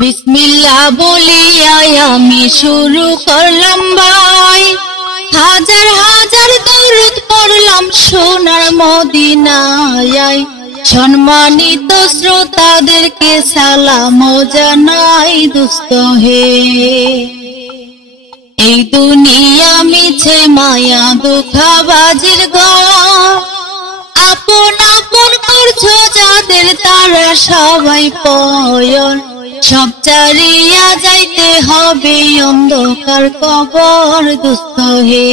বিসমিল্লাহ বলিয়া আমি শুরু করলাম ভাই, হাজার হাজার দরুদ পড়লাম সোনার মদিনায়। সম্মানিত শ্রোতাদেরকে সালাম জানাই দোস্ত হে। এই দুনিয়া মিছে মায়া দুঃখাবাজির ঘর, আপন আপন করছো যাদের তারা সবাই পয়ন। সব চারিয়া যাইতে হবে অন্ধকার কবর দোস্ত হে।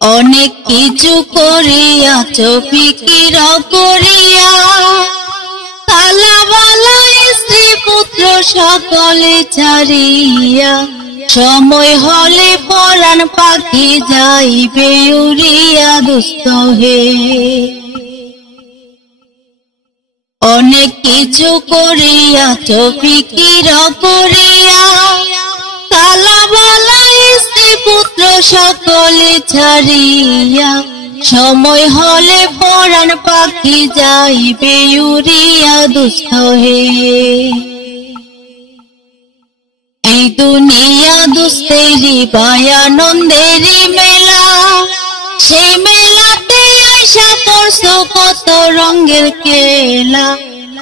অনেক কিছু করিয়াছ ফিকির করিয়া, কালাবালা স্ত্রী পুত্র সকলে ছাড়িয়া। সময় হলে পরাণ পাখি যাইবে উড়িয়া দোস্ত হে। অনেক কিছু করিয়াছ ফিকির করিয়া, কালাবালা স্ত্রী পুত্র সকলে ছাড়িয়া। সময় হলে পরাণ পাখি যাইবে উড়িয়া দোস্ত হে। এই দুনিয়া দুস্তেরি বায়ানন্দেরি মেলা, সেই মেলাতে আইসা পড়ছো কত রঙের খেলা।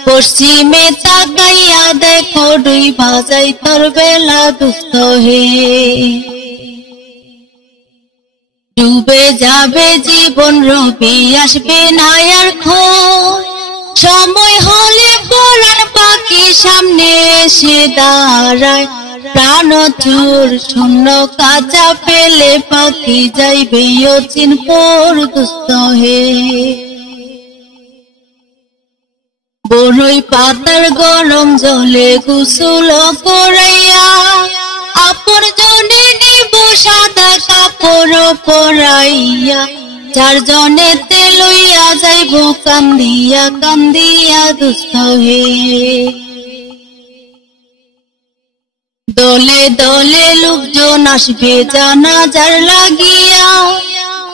পশ্চিমে তাকাইয়া দেখো দুই বাজাই তোর বেলা দোস্ত হে। ডুবে যাবে জীবন রবি আসবে না আর খোঁজ, সময় হলে পরাণ পাখি সামনে এসে দাঁড়ায়। প্রাণ চোর শূন্য কাঁচা পেলে পাখি যাইবে অচিনপুর দোস্ত হে। বড়ই পাতার গরম জলে গোসল করাইয়া, আপন জনে নিব সাদা কাপড় পরাইয়া। চারজনেতে লইয়া যাইব কান্দিয়া কান্দিয়া দোস্ত হে। দলে দলে লোকজন আসবে জানাজার লাগিয়া,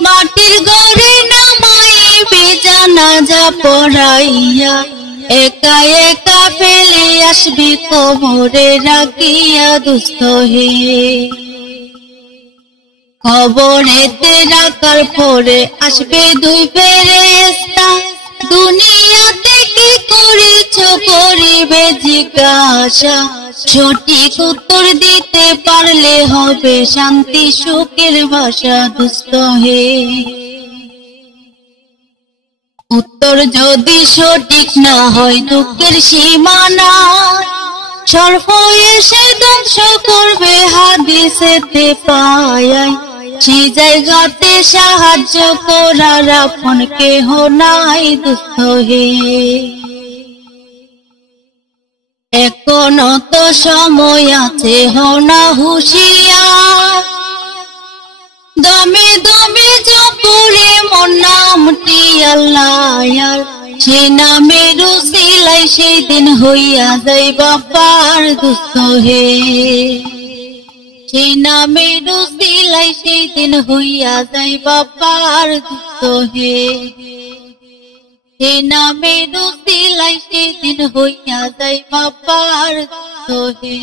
মাটির ঘরে নামাইবে জানাজা পড়াইয়া। একা একা ফেলে আসবি কবরে রাখিয়া দোস্ত হে। কবরেতে রাখার পরে আসবে দুই ফেরেশতা, দুনিয়াতে কি করেছ করিবে জিজ্ঞাসা। সঠিক উত্তর দিতে পারলে হবে শান্তি সুখের ভাষা দোস্ত হে। উত্তর যদি সঠিক না হয় দুঃখের সীমানা, সর্প এসে ধ্বংস করবে হাদিসেতে পায়। সে জায়গাতে সাহায্য করার আপন কেহ নাই দোস্ত হে। এখনো তো সময় আছে হনা হুঁশিয়ার, দমে দমে জপরে মন নামটি আল্লাহ। সে নামের উসিলায় সেই দিন হইয়া যাইবা পার দোস্ত হে। সেই নামের উসিলায় সেই দিন হইয়া যাইবা পার দোস্ত হে। সেই নামের উসিলায় সেই দিন হইয়া যাইবা পার দোস্ত হে।